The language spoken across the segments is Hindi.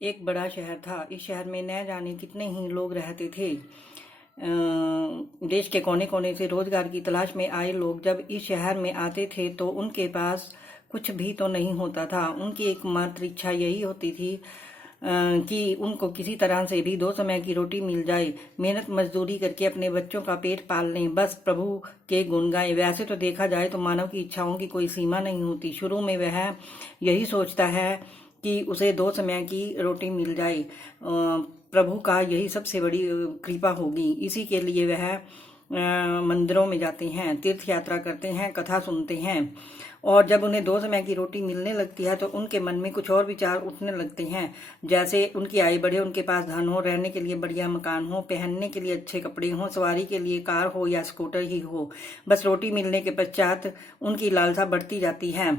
एक बड़ा शहर था। इस शहर में न जाने कितने ही लोग रहते थे। देश के कोने कोने से रोजगार की तलाश में आए लोग जब इस शहर में आते थे तो उनके पास कुछ भी तो नहीं होता था। उनकी एकमात्र इच्छा यही होती थी कि उनको किसी तरह से भी 2 समय की रोटी मिल जाए, मेहनत मजदूरी करके अपने बच्चों का पेट पाल लें, बस प्रभु के गुण गाएं। वैसे तो देखा जाए तो मानव की इच्छाओं की कोई सीमा नहीं होती। शुरू में वह यही सोचता है कि उसे 2 समय की रोटी मिल जाए, प्रभु का यही सबसे बड़ी कृपा होगी। इसी के लिए वह मंदिरों में जाते हैं, तीर्थ यात्रा करते हैं, कथा सुनते हैं। और जब उन्हें 2 समय की रोटी मिलने लगती है तो उनके मन में कुछ और विचार उठने लगते हैं। जैसे उनकी आय बढ़े, उनके पास धन हो, रहने के लिए बढ़िया मकान हो, पहनने के लिए अच्छे कपड़े हो, सवारी के लिए कार हो या स्कूटर ही हो। बस रोटी मिलने के पश्चात उनकी लालसा बढ़ती जाती है।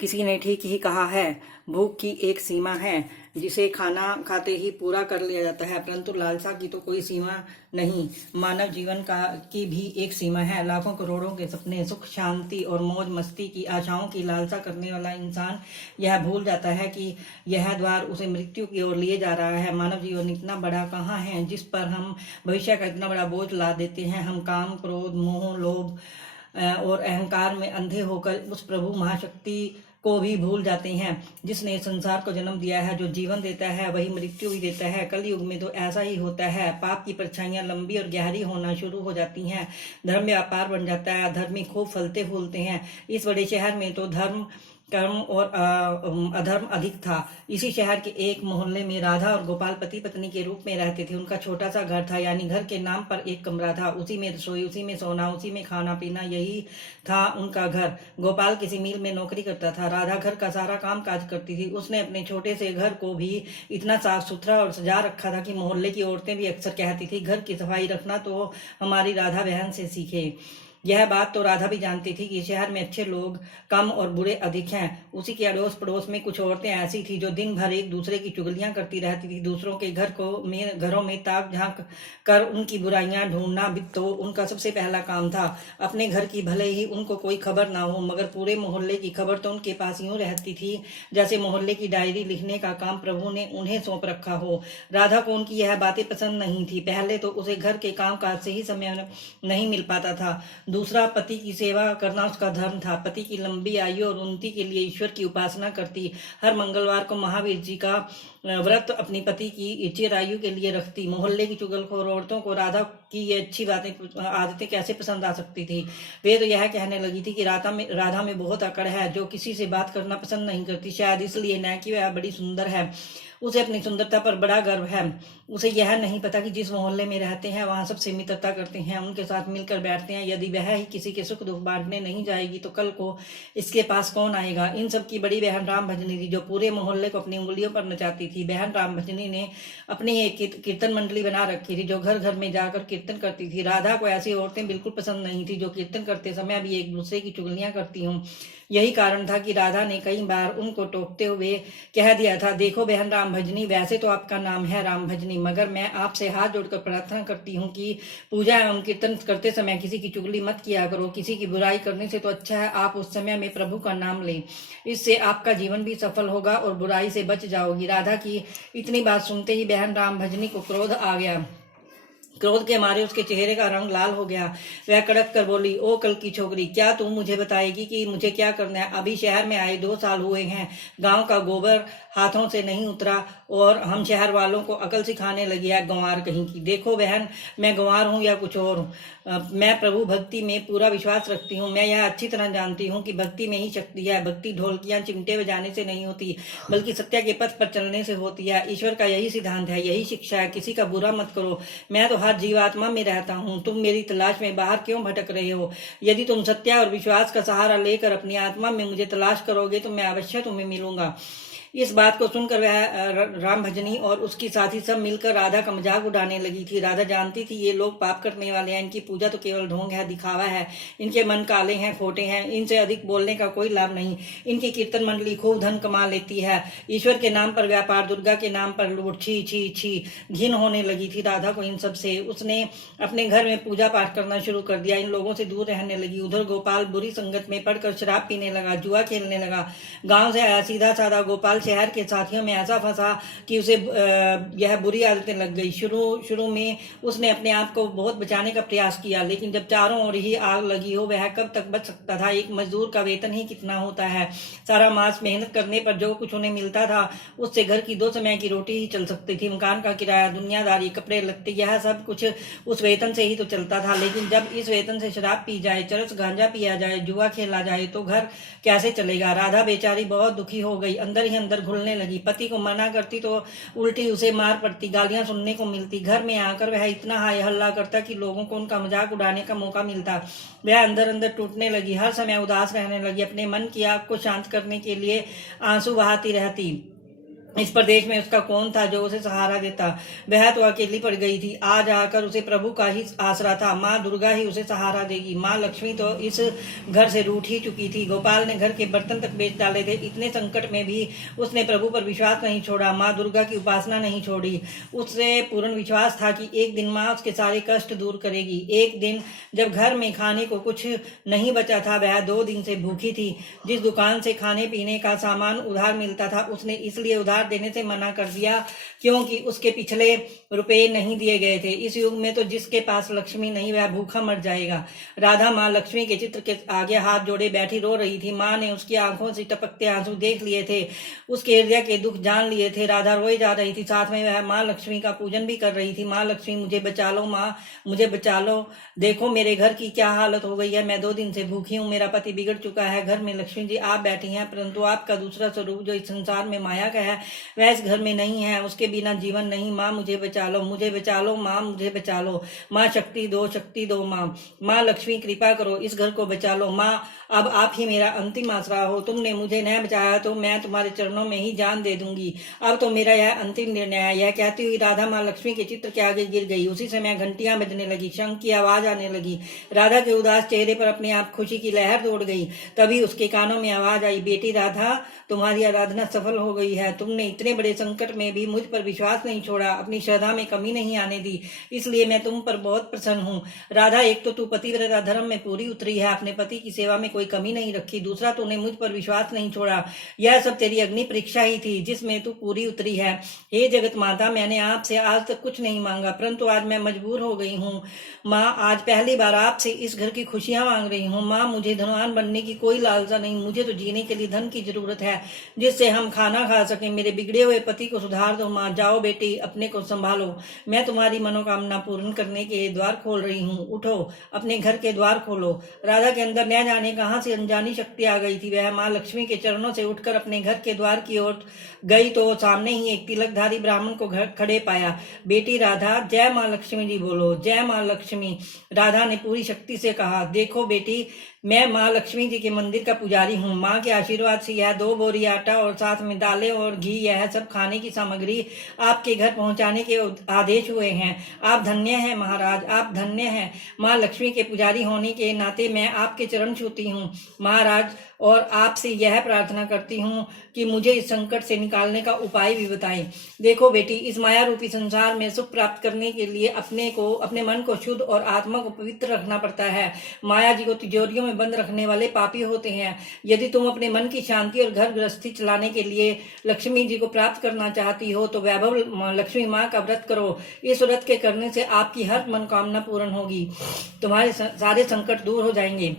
किसी ने ठीक ही कहा है, भूख की एक सीमा है जिसे खाना खाते ही पूरा कर लिया जाता है, परंतु लालसा की तो कोई सीमा नहीं। मानव जीवन की भी एक सीमा है। लाखों करोड़ों के सपने, सुख शांति और मौज मस्ती की आशाओं की लालसा करने वाला इंसान यह भूल जाता है कि यह द्वार उसे मृत्यु की ओर लिए जा रहा है। मानव जीवन इतना बड़ा कहाँ है जिस पर हम भविष्य का इतना बड़ा बोझ ला देते हैं। हम काम, क्रोध, मोह, लोभ और अहंकार में अंधे होकर उस प्रभु महाशक्ति को भी भूल जाते हैं जिसने संसार को जन्म दिया है। जो जीवन देता है वही मृत्यु भी देता है। कलयुग में तो ऐसा ही होता है। पाप की परछाइयां लंबी और गहरी होना शुरू हो जाती हैं। धर्म व्यापार बन जाता है। धर्मी खूब फलते फूलते हैं। इस बड़े शहर में तो धर्म, कर्म और अधर्म अधिक था। इसी शहर के एक मोहल्ले में राधा और गोपाल पति पत्नी के रूप में रहते थे। उनका छोटा सा घर था, यानी घर के नाम पर एक कमरा था। उसी में रसोई, उसी में सोना, उसी में खाना पीना, यही था उनका घर। गोपाल किसी मिल में नौकरी करता था। राधा घर का सारा काम काज करती थी। उसने अपने छोटे से घर को भी इतना साफ सुथरा और सजा रखा था कि मोहल्ले की औरतें भी अक्सर कहती थी, घर की सफाई रखना तो हमारी राधा बहन से सीखे। यह बात तो राधा भी जानती थी कि शहर में अच्छे लोग कम और बुरे अधिक हैं। उसी के अड़ोस पड़ोस में कुछ औरतें ऐसी थी जो दिन भर एक दूसरे की चुगलियां करती रहती थी। दूसरों के घरों में ताक झांक कर उनकी बुराइयां ढूंढना भी तो उनका सबसे पहला काम था। अपने घर की भले ही उनको कोई खबर ना हो, मगर पूरे मोहल्ले की खबर तो उनके पास यूं रहती थी जैसे मोहल्ले की डायरी लिखने का काम प्रभु ने उन्हें सौंप रखा हो। राधा को उनकी यह बातें पसंद नहीं थी। पहले तो उसे घर के काम काज से ही समय नहीं मिल पाता था। दूसरा, पति की सेवा करना उसका धर्म था। पति की लंबी आयु और उन्नति के लिए ईश्वर की उपासना करती। हर मंगलवार को महावीर जी का व्रत अपनी पति की चिरायु के लिए रखती। मोहल्ले की चुगलखोर औरतों को राधा की ये अच्छी आदतें कैसे पसंद आ सकती थी। वे तो यह कहने लगी थी कि राधा में बहुत अकड़ है, जो किसी से बात करना पसंद नहीं करती। शायद इसलिए न कि वह बड़ी सुंदर है, उसे अपनी सुंदरता पर बड़ा गर्व है। उसे यह नहीं पता कि जिस मोहल्ले में रहते हैं वहां सबसे मित्रता करते हैं, उनके साथ मिलकर बैठते हैं। यदि वह ही किसी के सुख दुख बांटने नहीं जाएगी तो कल को इसके पास कौन आएगा। इन सब की बड़ी बहन राम भजनी थी, जो पूरे मोहल्ले को अपनी उंगलियों पर नचाती थी। बहन राम भजनी ने अपनी एक कीर्तन मंडली बना रखी थी जो घर घर में जाकर कीर्तन करती थी। राधा को ऐसी औरतें बिल्कुल पसंद नहीं थी जो कीर्तन करते समय भी एक दूसरे की चुगलियां करती हूँ। यही कारण था कि राधा ने कई बार उनको टोकते हुए कह दिया था, देखो बहन राम भजनी, वैसे तो आपका नाम है राम भजनी, मगर मैं आपसे हाथ जोड़कर प्रार्थना करती हूँ कि पूजा एवं कीर्तन करते समय किसी की चुगली मत किया करो। किसी की बुराई करने से तो अच्छा है आप उस समय में प्रभु का नाम लें। इससे आपका जीवन भी सफल होगा और बुराई से बच जाओगी। राधा की इतनी बात सुनते ही बहन राम भजनी को क्रोध आ गया। क्रोध के मारे उसके चेहरे का रंग लाल हो गया। वह कड़क कर बोली, ओ कल की छोकरी, क्या तू मुझे बताएगी कि मुझे क्या करना है। अभी शहर में आए 2 साल हुए हैं, गांव का गोबर हाथों से नहीं उतरा और हम शहर वालों को अकल सिखाने लगी है, गंवार कहीं की। देखो बहन, मैं गंवार हूँ या कुछ और हूँ, मैं प्रभु भक्ति में पूरा विश्वास रखती हूँ। मैं यह अच्छी तरह जानती हूँ कि भक्ति में ही शक्ति है। भक्ति ढोलकियां चिमटे बजाने से नहीं होती, बल्कि सत्य के पथ पर चलने से होती है। ईश्वर का यही सिद्धांत है, यही शिक्षा है, किसी का बुरा मत करो। मैं तो हर जीवात्मा में रहता हूँ, तुम मेरी तलाश में बाहर क्यों भटक रहे हो। यदि तुम सत्य और विश्वास का सहारा लेकर अपनी आत्मा में मुझे तलाश करोगे तो मैं अवश्य तुम्हें मिलूंगा। इस बात को सुनकर वह राम भजनी और उसकी साथी सब मिलकर राधा का मजाक उड़ाने लगी थी। राधा जानती थी ये लोग पाप करने वाले हैं, इनकी पूजा तो केवल ढोंग है, दिखावा है, इनके मन काले हैं, खोटे हैं, इनसे अधिक बोलने का कोई लाभ नहीं। इनकी कीर्तन मंडली खूब धन कमा लेती है, ईश्वर के नाम पर व्यापार, दुर्गा के नाम पर लूट। छी छी छी, घिन होने लगी थी राधा को इन सब से। उसने अपने घर में पूजा पाठ करना शुरू कर दिया, इन लोगों से दूर रहने लगी। उधर गोपाल बुरी संगत में पड़कर शराब पीने लगा, जुआ खेलने लगा। गांव से आया सीधा साधा गोपाल शहर के साथियों में ऐसा फंसा कि उसे यह बुरी आदतें लग गई। शुरू में उसने अपने आप को बहुत बचाने का प्रयास किया, लेकिन जब चारों ओर ही आग लगी हो वह कब तक बच सकता था। एक मजदूर का वेतन ही कितना होता है। सारा मास मेहनत करने पर जो कुछ उन्हें मिलता था उससे घर की 2 समय की रोटी ही चल सकती थी। मकान का किराया, दुनियादारी, कपड़े लत्ते, यह सब कुछ उस वेतन से ही तो चलता था। लेकिन जब इस वेतन से शराब पी जाए, चरस गांजा पिया जाए, जुआ खेला जाए तो घर कैसे चलेगा। राधा बेचारी बहुत दुखी हो गई, अंदर ही अंदर घुलने लगी। पति को मना करती तो उल्टी उसे मार पड़ती, गालियां सुनने को मिलती। घर में आकर वह इतना हाय हल्ला करता कि लोगों को उनका मजाक उड़ाने का मौका मिलता। वह अंदर अंदर टूटने लगी, हर समय उदास रहने लगी। अपने मन की आग को शांत करने के लिए आंसू बहाती रहती। इस प्रदेश में उसका कौन था जो उसे सहारा देता। वह तो अकेली पड़ गई थी। आज आकर उसे प्रभु का ही आसरा था। माँ दुर्गा ही उसे सहारा देगी। माँ लक्ष्मी तो इस घर से रूठ ही चुकी थी। गोपाल ने घर के बर्तन तक बेच डाले थे। इतने संकट में भी उसने प्रभु पर विश्वास नहीं छोड़ा, माँ दुर्गा की उपासना नहीं छोड़ी। उससे पूर्ण विश्वास था कि एक दिन माँ उसके सारे कष्ट दूर करेगी। एक दिन जब घर में खाने को कुछ नहीं बचा था, वह 2 दिन से भूखी थी। जिस दुकान से खाने पीने का सामान उधार मिलता था उसने इसलिए उधार देने से मना कर दिया क्योंकि उसके पिछले रुपए नहीं दिए गए थे। इस युग में तो जिसके पास लक्ष्मी नहीं वह भूखा मर जाएगा। राधा माँ लक्ष्मी के चित्र के आगे हाथ जोड़े बैठी रो रही थी। माँ ने उसकी आंखों से टपकते आंसू देख लिए थे, उसके हृदय के दुख जान लिए थे। राधा रोई जा रही थी, साथ में वह माँ लक्ष्मी का पूजन भी कर रही थी। माँ लक्ष्मी मुझे बचा लो, माँ मुझे बचा लो, देखो मेरे घर की क्या हालत हो गई है। मैं 2 दिन से भूखी हूँ, मेरा पति बिगड़ चुका है। घर में लक्ष्मी जी आप बैठी हैं, परंतु आपका दूसरा स्वरूप जो इस संसार में माया का है वह इस घर में नहीं है। उसके बिना जीवन नहीं। माँ मुझे बचा लो, मुझे बचा लो, माँ मुझे बचा लो। माँ शक्ति दो माँ। माँ लक्ष्मी कृपा करो, इस घर को बचा लो। माँ अब आप ही मेरा अंतिम आसरा हो। तुमने मुझे न बचाया तो मैं तुम्हारे चरणों में ही जान दे दूंगी। अब तो मेरा यह अंतिम निर्णय है। यह कहती हुई राधा माँ लक्ष्मी के चित्र के आगे गिर गई। उसी समय घंटियां बजने लगी, शंख की आवाज आने लगी। राधा के उदास चेहरे पर अपने आप खुशी की लहर दौड़ गई। तभी उसके कानों में आवाज आई, बेटी राधा तुम्हारी आराधना सफल हो गई है। तुमने इतने बड़े संकट में भी मुझ पर विश्वास नहीं छोड़ा, अपनी श्रद्धा में कमी नहीं आने दी, इसलिए मैं तुम पर बहुत प्रसन्न हूँ। राधा, एक तो तू पतिव्रता धर्म में पूरी उतरी है, अपने पति की सेवा में कोई कमी नहीं रखी। दूसरा, तूने मुझ पर विश्वास नहीं छोड़ा। यह सब तेरी अग्नि परीक्षा ही थी जिसमें तू पूरी उतरी है। हे जगत माता, मैंने आपसे आज तक कुछ नहीं मांगा, परंतु आज मैं मजबूर हो गई हूँ। माँ, आज पहली बार आपसे इस घर की खुशियां मांग रही हूँ। माँ, मुझे धनवान बनने की कोई लालसा नहीं, मुझे तो जीने के लिए धन की जरूरत है जिससे हम खाना खा सके। मेरे बिगड़े हुए पति को सुधार दो। माँ, जाओ बेटी, अपने को संभालो। मैं तुम्हारी मनोकामना पूर्ण करने के द्वार खोल रही हूँ। उठो, अपने घर के द्वार खोलो। राधा के अंदर न जाने कहां से अनजानी शक्ति आ गई थी। वह माँ लक्ष्मी के चरणों से उठकर अपने घर के द्वार की ओर गई तो सामने ही एक तिलकधारी ब्राह्मण को खड़े पाया। बेटी राधा, जय माँ लक्ष्मी जी बोलो, जय माँ लक्ष्मी। राधा ने पूरी शक्ति से कहा, देखो बेटी, मैं माँ लक्ष्मी जी के मंदिर का पुजारी हूँ। माँ के आशीर्वाद से यह 2 बोरी आटा और साथ में दालें और घी, यह सब खाने की सामग्री आपके घर पहुंचाने के आदेश हुए हैं। आप धन्य हैं महाराज, आप धन्य हैं। माँ लक्ष्मी के पुजारी होने के नाते मैं आपके चरण छूती हूँ महाराज, और आपसे यह प्रार्थना करती हूँ कि मुझे इस संकट से निकालने का उपाय भी बताएं। देखो बेटी, इस माया रूपी संसार में सुख प्राप्त करने के लिए अपने मन को शुद्ध और आत्मा को पवित्र रखना पड़ता है। माया जी को तिजोरियों में बंद रखने वाले पापी होते हैं। यदि तुम अपने मन की शांति और घर गृहस्थी चलाने के लिए लक्ष्मी जी को प्राप्त करना चाहती हो तो वैभव लक्ष्मी माँ का व्रत करो। इस व्रत के करने से आपकी हर मनोकामना पूर्ण होगी, तुम्हारे सारे संकट दूर हो जाएंगे।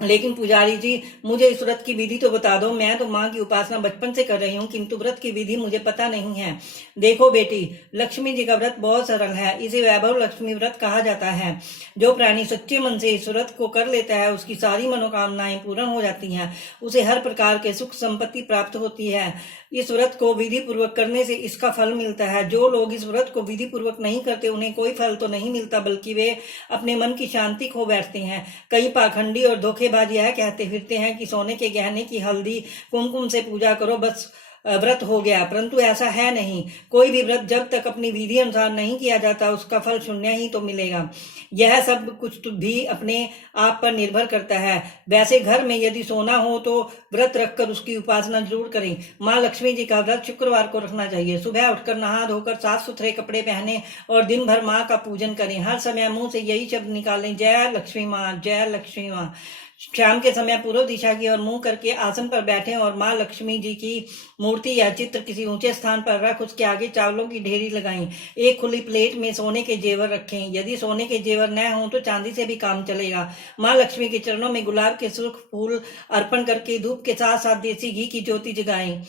लेकिन पुजारी जी, मुझे इस व्रत की विधि तो बता दो। मैं तो माँ की उपासना बचपन से कर रही हूँ, किंतु व्रत की विधि मुझे पता नहीं है। देखो बेटी, लक्ष्मी जी का व्रत बहुत सरल है। इसे वैभव लक्ष्मी व्रत कहा जाता है। जो प्राणी सच्चे मन से इस व्रत को कर लेता है उसकी सारी मनोकामनाएं पूर्ण हो जाती हैं, उसे हर प्रकार के सुख संपत्ति प्राप्त होती है। इस व्रत को विधि पूर्वक करने से इसका फल मिलता है। जो लोग इस व्रत को विधि पूर्वक नहीं करते उन्हें कोई फल तो नहीं मिलता, बल्कि वे अपने मन की शांति खो बैठते हैं। कई पाखंडी और धोखेबाज यह कहते फिरते हैं कि सोने के गहने की हल्दी कुमकुम से पूजा करो, बस व्रत हो गया, परंतु ऐसा है नहीं। कोई भी व्रत जब तक अपनी विधि अनुसार नहीं किया जाता उसका फल शून्य ही तो मिलेगा। यह सब कुछ भी अपने आप पर निर्भर करता है। वैसे घर में यदि सोना हो तो व्रत रखकर उसकी उपासना जरूर करें। माँ लक्ष्मी जी का व्रत शुक्रवार को रखना चाहिए। सुबह उठकर नहा धोकर साफ सुथरे कपड़े पहने और दिन भर माँ का पूजन करें। हर समय मुंह से यही शब्द निकालें, जय लक्ष्मी माँ, जय लक्ष्मी माँ। शाम के समय पूर्व दिशा की ओर मुंह करके आसन पर बैठें और माँ लक्ष्मी जी की मूर्ति या चित्र किसी ऊंचे स्थान पर रख उसके आगे चावलों की ढेरी लगाएं। एक खुली प्लेट में सोने के जेवर रखें। यदि सोने के जेवर न हो तो चांदी से भी काम चलेगा। माँ लक्ष्मी के चरणों में गुलाब के सुर्ख फूल अर्पण करके धूप के साथ साथ देसी घी की ज्योति जगाएं।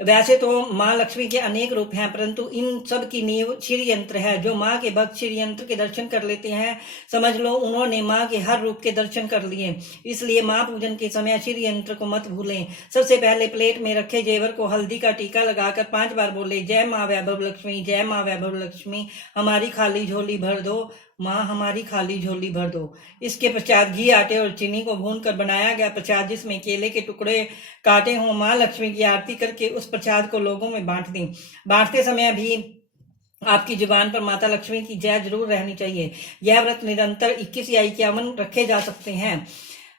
वैसे तो माँ लक्ष्मी के अनेक रूप हैं, परंतु इन सब की नींव श्री यंत्र है। जो माँ के भक्त श्री यंत्र के दर्शन कर लेते हैं, समझ लो उन्होंने माँ के हर रूप के दर्शन कर लिए। इसलिए माँ पूजन के समय श्री यंत्र को मत भूलें। सबसे पहले प्लेट में रखे जेवर को हल्दी का टीका लगाकर 5 बार बोले, जय माँ वैभव लक्ष्मी, जय माँ वैभव लक्ष्मी, हमारी खाली झोली भर दो, माँ हमारी खाली झोली भर दो। इसके पश्चात घी, आटे और चीनी को भून कर बनाया गया प्रसाद, जिसमें केले के टुकड़े काटे हों, माँ लक्ष्मी की आरती करके उस प्रसाद को लोगों में बांट दें। बांटते समय भी आपकी जुबान पर माता लक्ष्मी की जय जरूर रहनी चाहिए। यह व्रत निरंतर 21 या 51 रखे जा सकते हैं।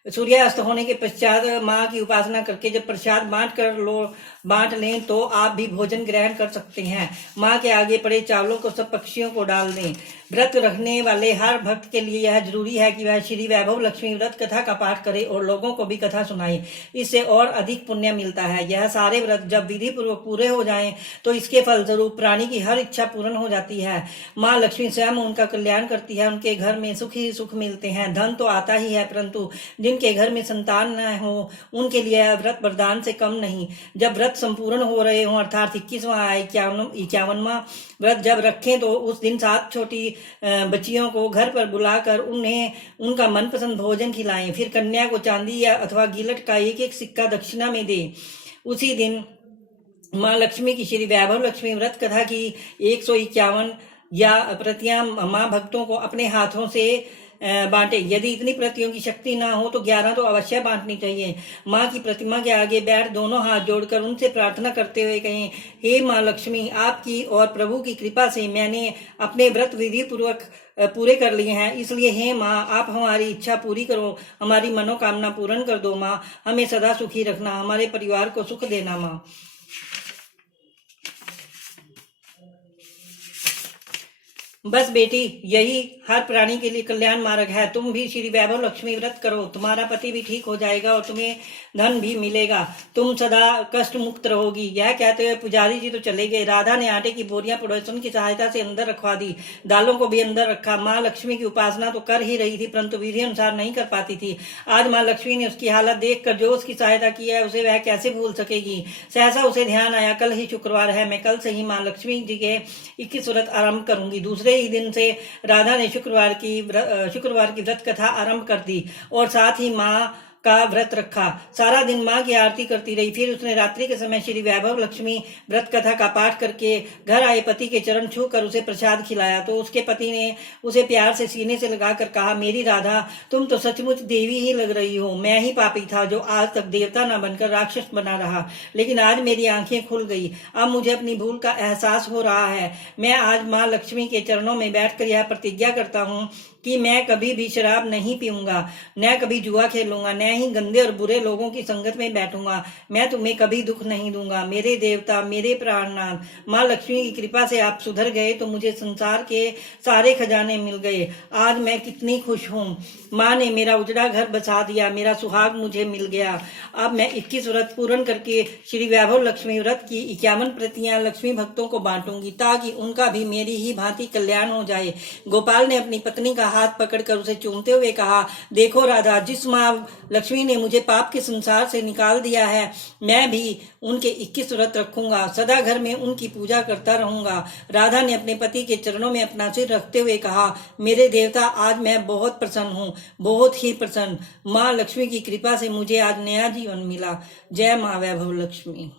सूर्यास्त होने के पश्चात माँ की उपासना करके जब प्रसाद बांट लें तो आप भी भोजन ग्रहण कर सकते हैं। माँ के आगे पड़े चावलों को सब पक्षियों को डाल दें। व्रत रखने वाले हर भक्त के लिए यह जरूरी है कि वह श्री वैभव लक्ष्मी व्रत कथा का पाठ करे और लोगों को भी कथा सुनाए। इससे और अधिक पुण्य मिलता है। यह सारे व्रत जब विधि पूर्वक पूरे हो जाएं तो इसके फलस्वरूप प्राणी की हर इच्छा पूर्ण हो जाती है। माँ लक्ष्मी स्वयं उनका कल्याण करती है। उनके घर में सुख ही सुख मिलते हैं। धन तो आता ही है, परंतु जिनके घर में संतान न हो उनके लिए यह व्रत वरदान से कम नहीं। जब व्रत संपूर्ण हो रहे हों, अर्थात 21वां 51वां व्रत जब रखें तो उस दिन 7 छोटी बच्चियों को घर पर बुलाकर उन्हें उनका मनपसंद भोजन खिलाएं। फिर कन्या को चांदी या अथवा गिलट का एक सिक्का दक्षिणा में दें। उसी दिन माँ लक्ष्मी की श्री वैभव लक्ष्मी व्रत कथा की 151 या प्रतियां माँ भक्तों को अपने हाथों से बांटे। यदि इतनी प्रतियों की शक्ति ना हो तो 11 तो अवश्य बांटनी चाहिए। माँ की प्रतिमा के आगे बैठ दोनों हाथ जोड़कर उनसे प्रार्थना करते हुए कहें, हे माँ लक्ष्मी, आपकी और प्रभु की कृपा से मैंने अपने व्रत विधि पूर्वक पूरे कर लिए हैं। इसलिए हे माँ, आप हमारी इच्छा पूरी करो, हमारी मनोकामना पूर्ण कर दो। माँ, हमें सदा सुखी रखना, हमारे परिवार को सुख देना। माँ बस बेटी, यही हर प्राणी के लिए कल्याण मार्ग है। तुम भी श्री वैभव लक्ष्मी व्रत करो, तुम्हारा पति भी ठीक हो जाएगा और तुम्हें धन भी मिलेगा। तुम सदा कष्ट मुक्त रहोगी। यह कहते हुए पुजारी जी तो चले गए। राधा ने आटे की बोरियां पड़ोसन की सहायता से अंदर रखवा दी, दालों को भी अंदर रखा। माँ लक्ष्मी की उपासना तो कर ही रही थी, परंतु विधि अनुसार नहीं कर पाती थी। आज माँ लक्ष्मी ने उसकी हालत देखकर जो उसकी सहायता की है उसे वह कैसे भूल सकेगी। सहसा उसे ध्यान आया, कल ही शुक्रवार है, मैं कल से ही माँ लक्ष्मी जी के 21 व्रत आरंभ करूंगी। दूसरे ही दिन से राधा ने शुक्रवार की व्रत कथा आरंभ कर दी और साथ ही माँ का व्रत रखा। सारा दिन माँ की आरती करती रही। फिर उसने रात्रि के समय श्री वैभव लक्ष्मी व्रत कथा का पाठ करके घर आए पति के चरण छूकर उसे प्रसाद खिलाया। तो उसके पति ने उसे प्यार से सीने से लगाकर कहा, मेरी राधा, तुम तो सचमुच देवी ही लग रही हो। मैं ही पापी था जो आज तक देवता न बनकर राक्षस बना रहा, लेकिन आज मेरी आंखें खुल गई। अब मुझे अपनी भूल का एहसास हो रहा है। मैं आज माँ लक्ष्मी के चरणों में बैठकर यह प्रतिज्ञा करता हूँ कि मैं कभी भी शराब नहीं पीऊंगा, न कभी जुआ खेलूंगा, न ही गंदे और बुरे लोगों की संगत में बैठूंगा। मैं तुम्हें कभी दुख नहीं दूंगा। मेरे देवता, मेरे प्राणनाथ, माँ लक्ष्मी की कृपा से आप सुधर गए तो मुझे संसार के सारे खजाने मिल गए। आज मैं कितनी खुश हूँ। माँ ने मेरा उजड़ा घर बसा दिया, मेरा सुहाग मुझे मिल गया। अब मैं 21 व्रत पूर्ण करके श्री वैभव लक्ष्मी व्रत की 51 प्रतियां लक्ष्मी भक्तों को बांटूंगी, ताकि उनका भी मेरी ही भांति कल्याण हो जाए। गोपाल ने अपनी पत्नी का हाथ पकड़कर उसे चूमते हुए कहा, देखो राधा, जिस माँ लक्ष्मी ने मुझे पाप के संसार से निकाल दिया है, मैं भी उनके 21 व्रत रखूंगा, सदा घर में उनकी पूजा करता रहूंगा। राधा ने अपने पति के चरणों में अपना सिर रखते हुए कहा, मेरे देवता, आज मैं बहुत प्रसन्न हूँ, बहुत ही प्रसन्न। माँ लक्ष्मी की कृपा से मुझे आज नया जीवन मिला। जय माँ वैभव लक्ष्मी।